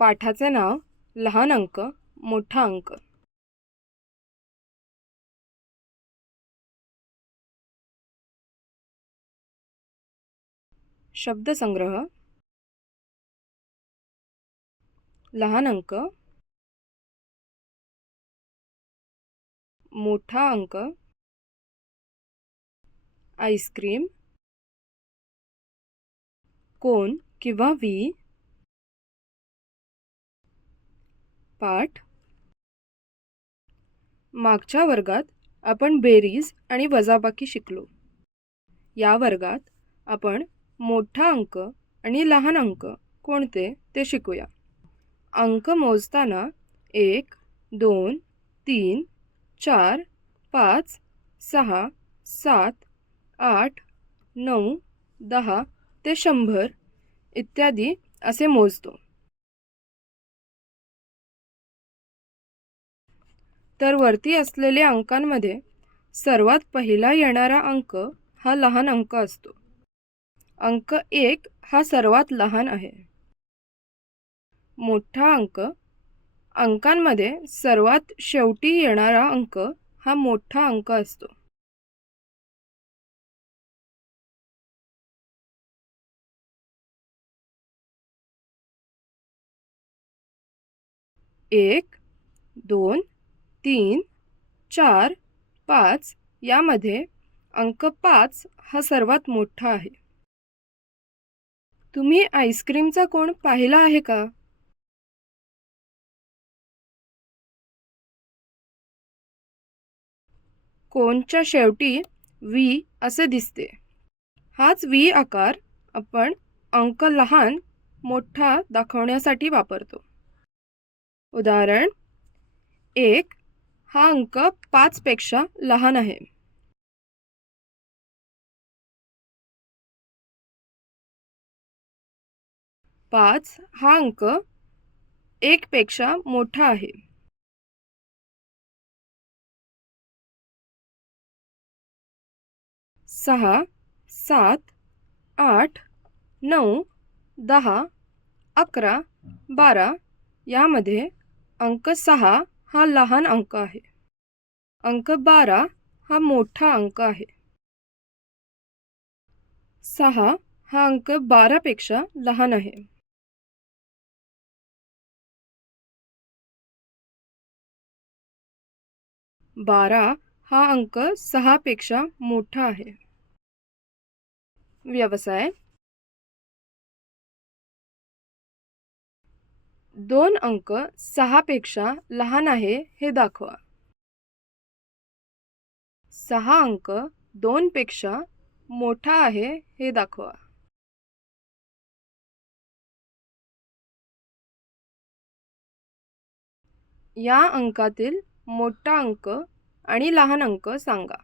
पाठाचे नाव लहान अंक मोठा अंक. शब्दसंग्रह. लहान अंक, मोठा अंक, आईस्क्रीम, कोन किंवा व्ही, पाठ. मागच्या वर्गात आपण बेरीज आणि वजाबाकी शिकलो. या वर्गात आपण मोठा अंक आणि लहान अंक कोणते ते शिकूया. अंक मोजताना 1, 2, 3, 4, 5, 6, 7, 8, 9, 10 ते 100 इत्यादी असे मोजतो. तर वरती असलेल्या अंकांमध्ये सर्वात पहिला येणारा अंक हा लहान अंक असतो. अंक 1 हा सर्वात लहान आहे. मोठा अंक, अंकांमध्ये सर्वात शेवटी येणारा अंक हा मोठा अंक असतो. एक, 2, 3, 4, 5 यामध्ये अंक 5 हा सर्वात मोठा आहे. तुम्ही आईस्क्रीमचा कोन पाहिला आहे का? कोनच्या शेवटी व्ही असे दिसते. हाच व्ही आकार आपण अंक लहान मोठा दाखवण्यासाठी वापरतो. उदाहरण 1 हा अंक 5 पेक्षा लहान आहे. 5 हा अंक 1 पेक्षा मोठा आहे. 6, 7, 8, 9, 10, 11, 12 यामध्ये अंक 6 हा लहान अंक आहे. अंक 12 हा मोठा अंक आहे. 6 हा अंक 12 पेक्षा लहान आहे. 12 हा अंक 6 पेक्षा मोठा आहे. व्यवसाय. 2 अंक 6 पेक्षा लहान आहे हे दाखवा. 6 अंक 2 पेक्षा मोठा आहे हे दाखवा. या अंकातील मोठा अंक आणि लहान अंक सांगा.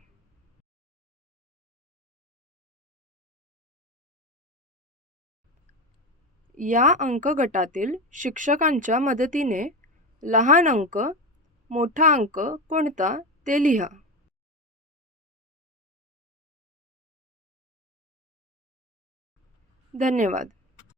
या अंक गटातील शिक्षकांच्या मदतीने लहान अंक मोठा अंक कोणता ते लिहा. धन्यवाद.